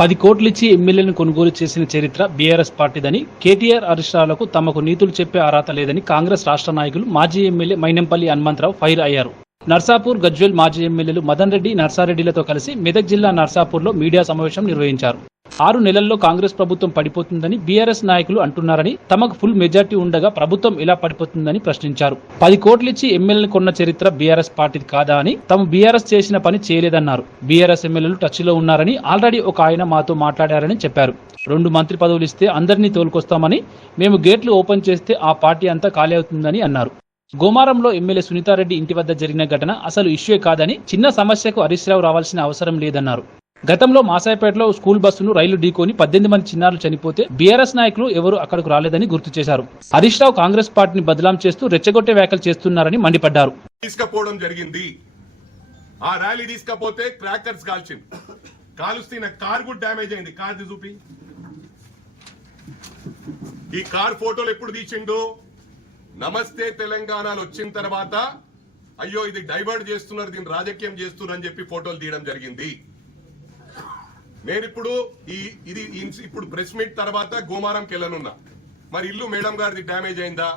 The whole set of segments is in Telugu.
పది కోట్లిచ్చి ఎమ్మెల్యేలను కొనుగోలు చేసిన చరిత్ర బీఆర్ఎస్ పార్టీదని కేటీఆర్ అరిష్టాలకు తమకు నీతులు చెప్పే అర్హత లేదని కాంగ్రెస్ రాష్ట్ర నాయకులు మాజీ ఎమ్మెల్యే మైనంపల్లి హనుమంతరావు ఫైర్ అయ్యారు. నర్సాపూర్ గజ్వేల్ మాజీ ఎమ్మెల్యేలు మదన్ రెడ్డి నర్సారెడ్డిలతో కలిసి మెదక్ జిల్లా నర్సాపూర్లో మీడియా సమావేశం నిర్వహించారు. ఆరు నెలల్లో కాంగ్రెస్ ప్రభుత్వం పడిపోతుందని బీఆర్ఎస్ నాయకులు అంటున్నారని తమకు ఫుల్ మెజార్టీ ఉండగా ప్రభుత్వం ఇలా పడిపోతుందని ప్రశ్నించారు. పది కోట్లిచ్చి ఎమ్మెల్యేలు కొన్న చరిత్ర బీఆర్ఎస్ పార్టీది కాదా అని తాము బీఆర్ఎస్ చేసిన పని చేయలేదన్నారు. బీఆర్ఎస్ ఎమ్మెల్యేలు టచ్లో ఉన్నారని ఆల్రెడీ ఒక ఆయన మాతో మాట్లాడారని చెప్పారు. రెండు మంత్రి పదవులు ఇస్తే అందరినీ తోలుకొస్తామని మేము గేట్లు ఓపెన్ చేస్తే ఆ పార్టీ అంతా ఖాళీ అవుతుందని అన్నారు. గోమారంలో ఎమ్మెల్యే సునీతారెడ్డి ఇంటి వద్ద జరిగిన ఘటన అసలు ఇష్యూ కాదని చిన్న సమస్యకు హరీశ్రావు రావాల్సిన అవసరం లేదన్నారు. గతంలో మాసాయపేటలో స్కూల్ బస్సును రైలు ఢీకొని పద్దెనిమిది మంది చిన్నారులు చనిపోతే బీఆర్ఎస్ నాయకులు ఎవరు అక్కడకు రాలేదని గుర్తు చేశారు. హరీష్ రావు కాంగ్రెస్ పార్టీని బదలాం చేస్తూ రెచ్చగొట్టే వ్యాఖ్యలు చేస్తున్నారని మండిపడ్డారు. తీసుకపోవడం జరిగింది. ఆ ర్యాలీ తీసుకపోతే క్రాకర్స్ కాల్చింది. కాలుస్తే కార్ కూడా డ్యామేజ్ అయింది. కార్ చూపి. ఈ కార్ ఫోటోలు ఎప్పుడు తీసిండు? నమస్తే తెలంగాణలో వచ్చిన తర్వాత అయ్యో ఇది డైవర్ట్ చేస్తున్నారు దీన్ని రాజకీయం చేస్తున్నారు అని చెప్పి ఫోటోలు తీయడం జరిగింది. నేను ఇప్పుడు ఈ ఇది ఇప్పుడు ప్రెస్ మీట్ తర్వాత గోమారంకి వెళ్ళనున్నా. మరి ఇల్లు మేడం గారిది డ్యామేజ్ అయిందా?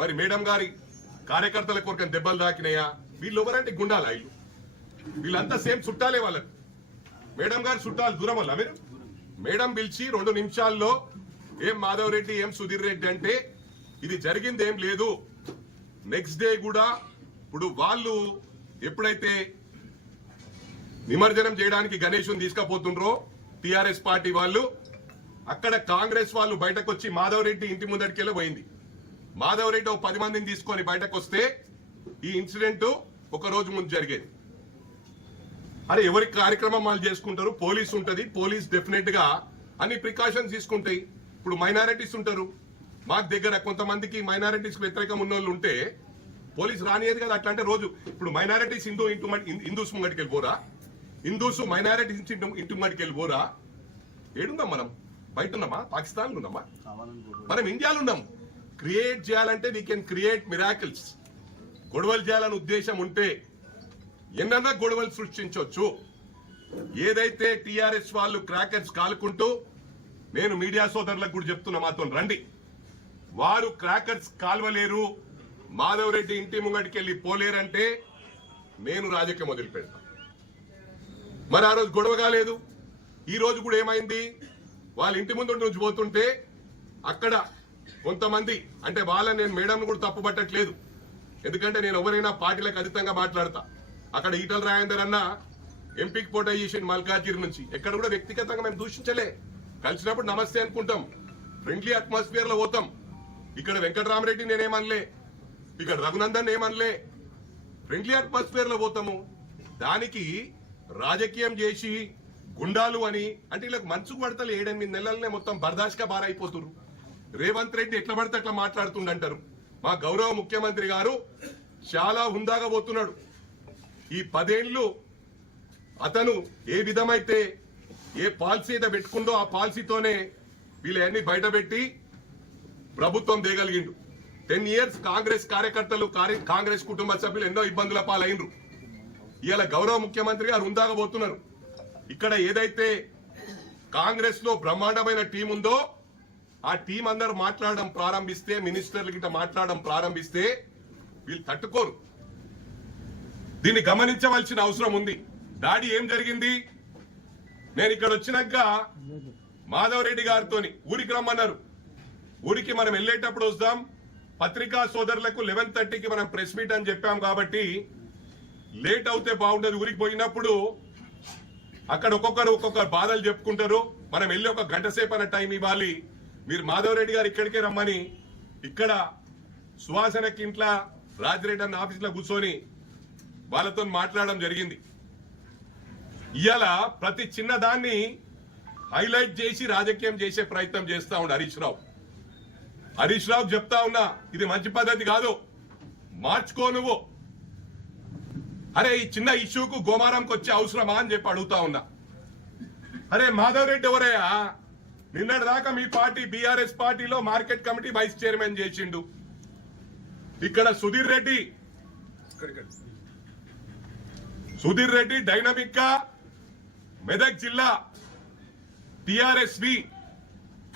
మరి మేడం గారి కార్యకర్తల కొరకు దెబ్బలు తాకినాయా? వీళ్ళు ఎవరంటే గుండాలా ఇల్లు? వీళ్ళంతా సేమ్ చుట్టాలే వాళ్ళకి మేడం గారు చుట్టాలు దూరం వల్ల మీరు? మేడం పిలిచి రెండు నిమిషాల్లో ఏం మాధవ్ రెడ్డి ఏం సుధీర్ రెడ్డి అంటే ఇది జరిగింది ఏం లేదు. నెక్స్ట్ డే కూడా ఇప్పుడు వాళ్ళు ఎప్పుడైతే నిమజ్జనం చేయడానికి గణేష్ను తీసుకపోతుండ్రో? టిఆర్ఎస్ పార్టీ వాళ్ళు? అక్కడ కాంగ్రెస్ వాళ్ళు బయటకు వచ్చి మాధవరెడ్డి ఇంటి ముందడికెళ్ళి పోయింది. మాధవరెడ్డి ఒక పది మందిని తీసుకొని బయటకు వస్తే ఈ ఇన్సిడెంట్ ఒక రోజు ముందు జరిగేది. అరే ఎవరి కార్యక్రమం వాళ్ళు చేసుకుంటారు? పోలీస్ ఉంటుంది పోలీస్ డెఫినెట్గా అన్ని ప్రికాషన్స్ తీసుకుంటాయి. ఇప్పుడు మైనారిటీస్ ఉంటారు. మాకు దగ్గర కొంతమందికి మైనారిటీస్ వ్యతిరేకం ఉన్న వాళ్ళు ఉంటే పోలీస్ రానియదు కదా అట్లా అంటే రోజు. ఇప్పుడు మైనారిటీస్ హిందూ ఇంటూ హిందూస్ ముంగడికి వెళ్ళిపోరా హిందూస్ మైనారిటీస్ ఇంటూ ఇంటూ ముంగడికి వెళ్ళిపోరా ఏడున్నాం మనం? బయట ఉన్నామా పాకిస్తాన్ ఉన్నామా? మనం ఇండియాలో ఉన్నాం. క్రియేట్ చేయాలంటే వీ కెన్ క్రియేట్ మిరాకిల్స్ గొడవలు చేయాలని ఉద్దేశం ఉంటే ఎన్నన్నా గొడవలు సృష్టించవచ్చు. ఏదైతే టీఆర్ఎస్ వాళ్ళు క్రాకర్స్ కాలుకుంటూ నేను మీడియా సోదరులకు కూడా చెప్తున్నా మాతో రండి. వారు క్రాకర్స్ కాల్వలేరు మాధవరెడ్డి ఇంటి ముంగడికి వెళ్ళి పోలేరంటే నేను రాజకీయం వదిలిపెడతాను మరి ఆ రోజు గొడవ కాలేదు? ఈ రోజు కూడా ఏమైంది? వాళ్ళ ఇంటి ముందు నుంచి పోతుంటే అక్కడ కొంతమంది అంటే వాళ్ళని నేను మేడంను కూడా తప్పు పట్టట్లేదు ఎందుకంటే నేను ఎవరైనా పార్టీలకు అతీతంగా మాట్లాడతా. అక్కడ ఈటల రాజేందర్ అన్న ఎంపీకి పోటీ చేసిండు మల్కాజ్గిరి నుంచి. ఎక్కడ కూడా వ్యక్తిగతంగా మేము దూషించలే. కలిసినప్పుడు నమస్తే అనుకుంటాం. ఫ్రెండ్లీ అట్మాస్ఫియర్లో పోతాం. ఇక్కడ వెంకటరామరెడ్డి నేనేమనలే ఇక్కడ రఘునందన్ ఏమనలే. ఫ్రెండ్లీ అట్మాస్ఫియర్లో పోతాము. దానికి రాజకీయం చేసి గుండాలు అని అంటే వీళ్ళకి మంచుకు పడతలు ఏడెనిమిది నెలలనే మొత్తం బర్దాష్గా బారైపోతురు రేవంత్ రెడ్డి ఎట్లా పడితే అట్లా మాట్లాడుతుండంటారు. మా గౌరవ ముఖ్యమంత్రి గారు చాలా హుందాగా పోతున్నాడు. ఈ పదేళ్ళు అతను ఏ విధమైతే ఏ పాలసీ అయితే పెట్టుకుందో ఆ పాలసీతోనే వీళ్ళన్నీ బయటపెట్టి ప్రభుత్వం దేగలిగిండు. టెన్ ఇయర్స్ కాంగ్రెస్ కార్యకర్తలు కాంగ్రెస్ కుటుంబ సభ్యులు ఎన్నో ఇబ్బందుల పాలైనరు ఇవాళ గౌరవ ముఖ్యమంత్రి గారు హుందాగా ఇక్కడ ఏదైతే కాంగ్రెస్లో బ్రహ్మాండమైన టీం ఉందో ఆ టీం అందరు మాట్లాడడం ప్రారంభిస్తే మినిస్టర్లు గిట్ట మాట్లాడడం ప్రారంభిస్తే వీళ్ళు తట్టుకోరు. దీన్ని గమనించవలసిన అవసరం ఉంది. దాడి ఏం జరిగింది? నేను ఇక్కడ వచ్చినాక మాధవరెడ్డి గారితో ఊరికి రమ్మన్నారు. ఊరికి మనం వెళ్ళేటప్పుడు వస్తాం. పత్రికా సోదరులకు లెవెన్ థర్టీకి మనం ప్రెస్ మీట్ అని చెప్పాం కాబట్టి లేట్ అవుతే బాగుండదు. ఊరికి పోయినప్పుడు అక్కడ ఒక్కొక్కరు ఒక్కొక్కరు బాధలు చెప్పుకుంటారు. మనం వెళ్ళి ఒక గంట సేపు అన్న టైం ఇవ్వాలి. మీరు మాధవరెడ్డి గారు ఇక్కడికే రమ్మని ఇక్కడ సువాసనకి ఇంట్లో రాజిరెడ్డి అన్న ఆఫీస్లో కూర్చొని వాళ్ళతో మాట్లాడడం జరిగింది. ఇవాళ ప్రతి చిన్నదాన్ని హైలైట్ చేసి రాజకీయం చేసే ప్రయత్నం చేస్తా ఉండు హరీష్ రావు. హరీష్ రావు చెప్తా ఉన్నా ఇది మంచి పద్ధతి కాదు. మార్చుకో నువ్వు. అరే ఈ చిన్న ఇష్యూకు గోమారంకి వచ్చే అవసరమా అని చెప్పి అడుగుతా ఉన్నా. అరే మాధవ్ రెడ్డి ఎవరయ్యా? నిన్నటి దాకా మీ పార్టీ బీఆర్ఎస్ పార్టీలో మార్కెట్ కమిటీ వైస్ చైర్మన్ చేసిండు. ఇక్కడ సుధీర్ రెడ్డి. సుధీర్ రెడ్డి డైనమిక్గా మెదక్ జిల్లా టిఆర్ఎస్వి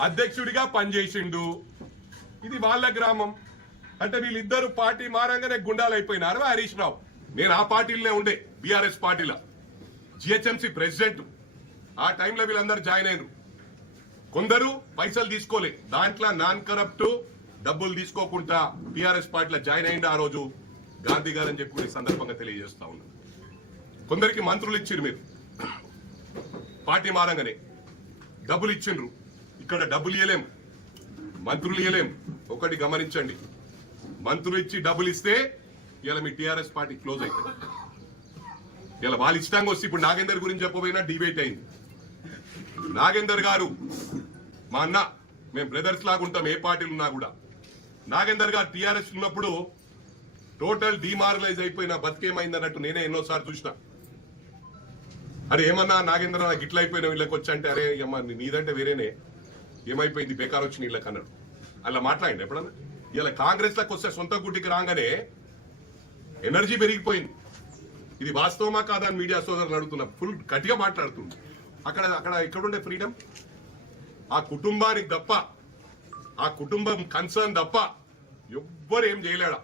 అధ్యక్షుడిగా పనిచేసిండు. ఇది వాళ్ళ గ్రామం. అంటే వీళ్ళిద్దరు పార్టీ మారంగానే గుండాలైపోయినారు హరీష్ రావు. నేను ఆ పార్టీలోనే ఉండే బీఆర్ఎస్ పార్టీలో. GHMC president. ఆ టైంలో వీళ్ళందరూ జాయిన్ అయినరు కొందరు పైసలు తీసుకోలే. దాంట్లో నాన్ కరప్ట్ డబ్బులు తీసుకోకుండా టిఆర్ఎస్ పార్టీలో జాయిన్ అయింది ఆ రోజు. గాంధీ గారు అని చెప్పి సందర్భంగా తెలియజేస్తా ఉన్నాను కొందరికి మంత్రులు ఇచ్చిరు మీరు. పార్టీ మారంగానే. డబ్బులు ఇచ్చిండ్రు. ఇక్కడ డబ్బులు ఇవ్వలేం మంత్రులు ఇవ్వలేం ఒకటి గమనించండి. మంత్రులు ఇచ్చి డబ్బులు ఇస్తే ఇలా మీ టిఆర్ఎస్ పార్టీ క్లోజ్ అయిపోయింది. ఇలా వాళ్ళ ఇష్టంగా వస్తే ఇప్పుడు నాగేందర్ గురించి చెప్పబోయినా డిబేట్ అయింది. నాగేందర్ గారు మా అన్న మేము బ్రదర్స్ లాగా ఉంటాం ఏ పార్టీలు ఉన్నా కూడా. నాగేందర్ గారు టిఆర్ఎస్ ఉన్నప్పుడు టోటల్ డిమారలైజ్ అయిపోయిన బతికేమైంది అన్నట్టు నేనే ఎన్నోసార్లు చూసిన. అరే ఏమన్నా నాగేంద్ర నాకు ఇట్లా అయిపోయిన వీళ్ళకి వచ్చంటే అరే అమ్మ నీదంటే వేరేనే. ఏమైపోయింది? బేకార్ వచ్చి నీళ్ళకి అన్నాడు అలా మాట్లాడండి ఎప్పుడన్నా. ఇలా కాంగ్రెస్లకు వస్తే సొంత గుడ్డికి రాగానే ఎనర్జీ పెరిగిపోయింది. ఇది వాస్తవమా కాదా అని మీడియా సోదరులు అడుగుతున్నా ఫుల్ గట్టిగా మాట్లాడుతుంది. అక్కడ అక్కడ ఎక్కడుండే ఫ్రీడమ్? ఆ కుటుంబానికి తప్ప ఆ కుటుంబం కన్సర్న్ తప్ప ఎవ్వరు ఏం చేయలేడా?